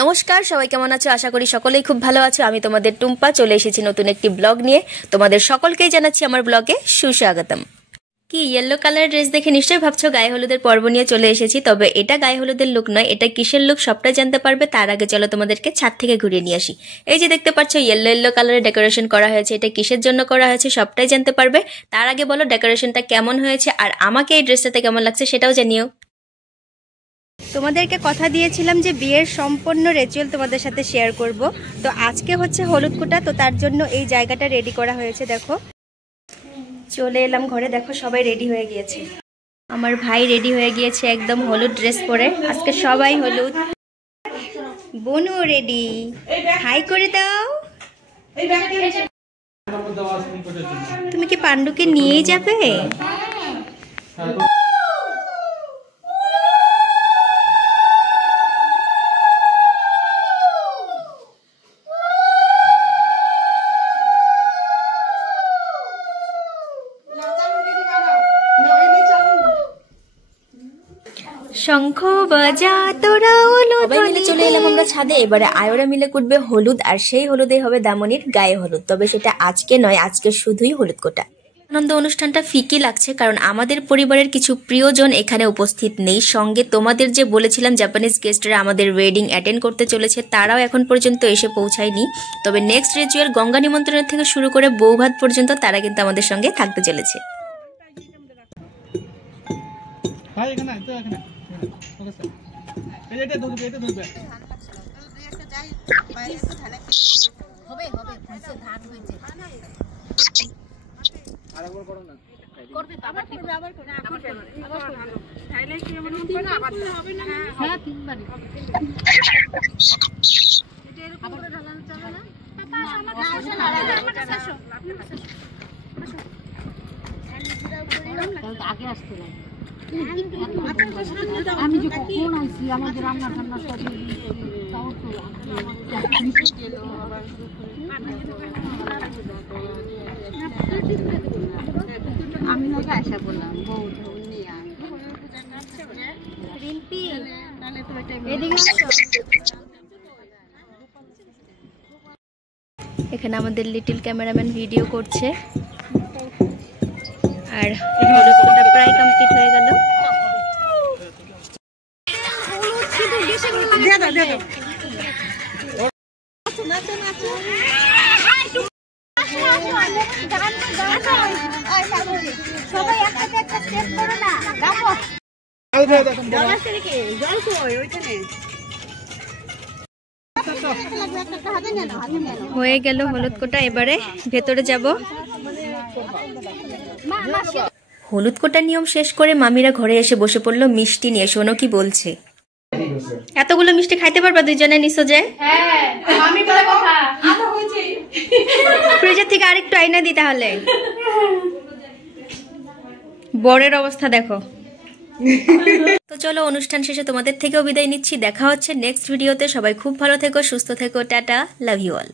নমস্কার, সবাই কেমন আছো? আশা করি সকলেই খুব ভালো আছো। আমি তোমাদের টুম্পা চলে এসেছি নতুন একটি ব্লগ নিয়ে। তোমাদের সকলকেই জানাচ্ছি আমার ব্লগে সুস্বাগতম। কি ইয়েলো কালার ড্রেস দেখে নিশ্চয়ই ভাবছো গায়ে হলুদের পর্ব নিয়ে চলে এসেছি। তবে এটা গায়ে হলুদের লুক নয়, এটা কিসের লুক সবটাই জানতে পারবে। তার আগে চলো তোমাদেরকে ছাদ থেকে ঘুরিয়ে নিয়ে আসি। এই যে দেখতে পাচ্ছ ইয়েলো কালারের ডেকোরেশন করা হয়েছে, এটা কিসের জন্য করা হয়েছে সবটাই জানতে পারবে। তার আগে বলো ডেকোরেশনটা কেমন হয়েছে আর আমাকে এই ড্রেসটাতে কেমন লাগছে সেটাও জানিও। তোমাদেরকে কথা দিয়েছিলাম যে বিয়ের সম্পূর্ণ রিচুয়াল তোমাদের সাথে শেয়ার করব। তো আজকে হচ্ছে হলুদ কোটা, তো তার জন্য এই জায়গাটা রেডি করা হয়েছে। দেখো চলে এলাম ঘরে, দেখো সবাই রেডি হয়ে গিয়েছে। আমার ভাই রেডি হয়ে গিয়েছে একদম হলুদ ড্রেস পরে। আজকে সবাই হলুদ। বনু রেডি, হাই করে দাও। তুমি কি পান্ডুকে নিয়েই যাবে? শঙ্খ বাজা তোরা হলুদ মিলে চলে এলাম আমরা ছাদে। এবারে আয়োরা মিলে কুটবে হলুদ, আর সেই হলুদে হবে দামনির গায়ে হলুদ। তবে সেটা আজকে নয়, আজকে শুধুই হলুদ কোটা। আনন্দ অনুষ্ঠানটা ফিকি লাগছে কারণ আমাদের পরিবারের কিছু প্রিয়জন এখানে উপস্থিত নেই। সঙ্গে তোমাদের যে বলেছিলাম জাপানিজ গেস্টরা আমাদের ওয়েডিং অ্যাটেন্ড করতে চলেছে, তারাও এখন পর্যন্ত এসে পৌঁছায়নি। তবে নেক্সট রিচুয়াল গঙ্গা নিমন্ত্রণের থেকে শুরু করে বৌভাত পর্যন্ত তারা কিন্তু আমাদের সঙ্গে থাকতে চলেছে। আগে আসতে আমি যে কখন আইছি আমাদের রান্না ঠান্না সব আমি নাকি আশা বললাম বউ নিয়ে এখানে আমাদের লিটল ক্যামেরাম্যান ভিডিও করছে। আর হলুদটা প্রায় কমপ্লিট হয়ে গেল। হয়ে গেল হলুদ কোটা, এবারে ভেতরে যাব। হলুদ কোটা নিয়ম শেষ করে মামিরা ঘরে এসে বসে পড়লো মিষ্টি নিয়ে। শোনো কি বলছে। এতগুলো মিষ্টি খাইতে পারবা দুইজনে নিছো যে? ফ্রিজের থেকে আরেকটু আইনা দি তাহলে। বরের অবস্থা দেখো। তো চলো অনুষ্ঠান শেষে তোমাদের থেকেও বিদায় নিচ্ছি। দেখা হচ্ছে নেক্সট ভিডিওতে। সবাই খুব ভালো থেকো, সুস্থ থেকো। Tata, love you all.